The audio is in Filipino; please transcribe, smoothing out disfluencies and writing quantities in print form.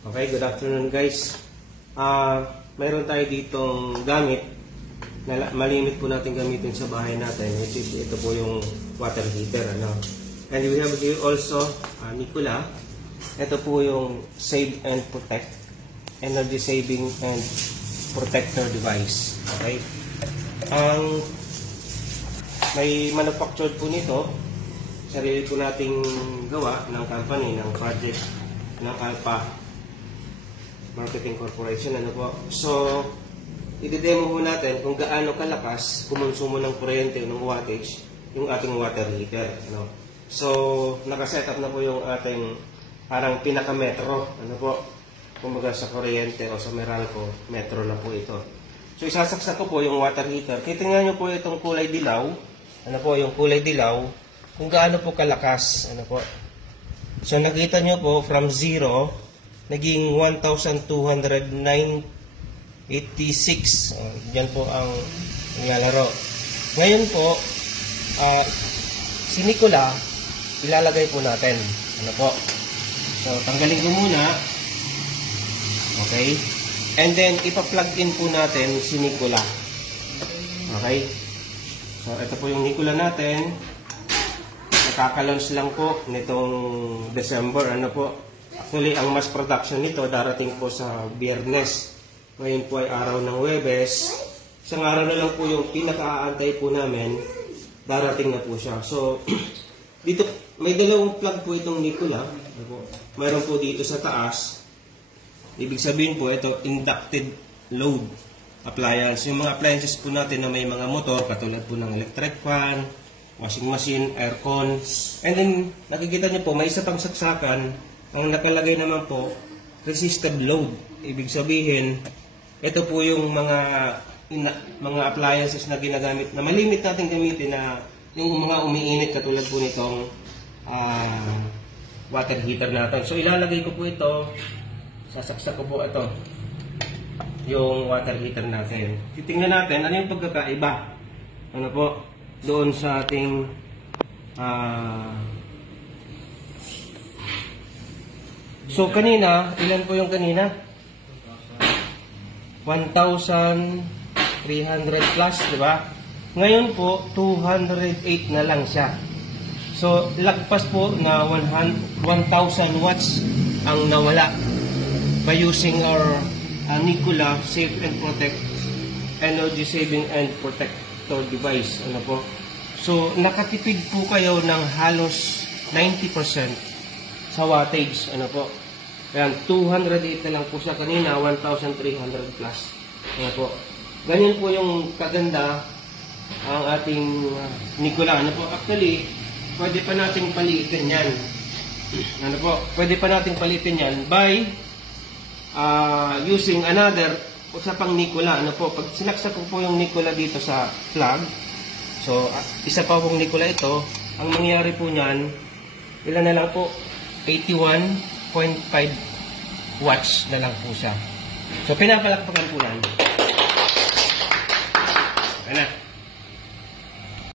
Okay, good afternoon guys. Mayroon tayo ditong gamit na malimit po natin gamitin sa bahay natin, which is ito po yung water heater. And we have here also Nikola. Ito po yung Save and Protect, Energy Saving and Protector device. Okay. May manufactured po nito. Sarili po nating gawa ng company, ng project ng Alpha Marketing Corporation. So, i-demo po natin kung gaano kalakas kumonsumo ng kuryente ng wattage yung ating water heater. So, nakaset up na po yung ating parang pinaka-metro. Kumbaga sa kuryente o sa Meralco, metro na po ito. So, isasaksak ko po yung water heater. Titingnan nyo po itong kulay dilaw. Yung kulay dilaw, kung gaano po kalakas. So, nakita nyo po from 0, naging 1,209.86. Diyan po ang nilalaro. Ngayon po, si Nikola, ilalagay po natin. So, tanggalin ko muna. Okay. And then, ipa-plug in po natin si Nikola. Okay. So, ito po yung Nikola natin. Nakaka-launch lang po nitong December. Actually, ang mass production nito darating po sa Biyernes. Ngayon po ay araw ng Huwebes. Isang araw na lang po yung pinaka-aantay po namin. Darating na po siya. So, dito, may dalawang plug po itong Nikola. Mayroon po dito sa taas. Ibig sabihin po, ito, inducted load appliance. Yung mga appliances po natin na may mga motor, katulad po ng electric fan, washing machine, aircon. And then, nakikita niyo po, may isa pang saksakan. Ang nakalagay naman po, resistive load. Ibig sabihin, ito po yung mga appliances na ginagamit, na malimit natin gamitin, na yung mga umiinit katulad po nitong water heater natin. So, ilalagay ko po ito, sasaksak ko po ito, yung water heater natin. Titingnan natin, ano yung pagkakaiba? Doon sa ating so, kanina, ilan po yung kanina? 1,300 plus, di ba? Ngayon po, 208 na lang siya. So, lagpas po na 1,000 watts ang nawala by using our Nikola Save and Protect Energy Saving and Protector device. So, nakatipid po kayo ng halos 90% sa wattage. Ayan, 208 na lang po siya kanina, 1,300 plus. Ganyan po yung kaganda ang ating Nikola. Actually, pwede pa nating palitin yan. Pwede pa nating palitin yan by using another, isa pang Nikola. Pag sinaksak ko po yung Nikola dito sa plug, so, isa pa pong Nikola ito, ang mangyari po niyan, ilan na lang po? 81.5 watts na lang po siya. So, pinapalakpakan po lang. Ayan na.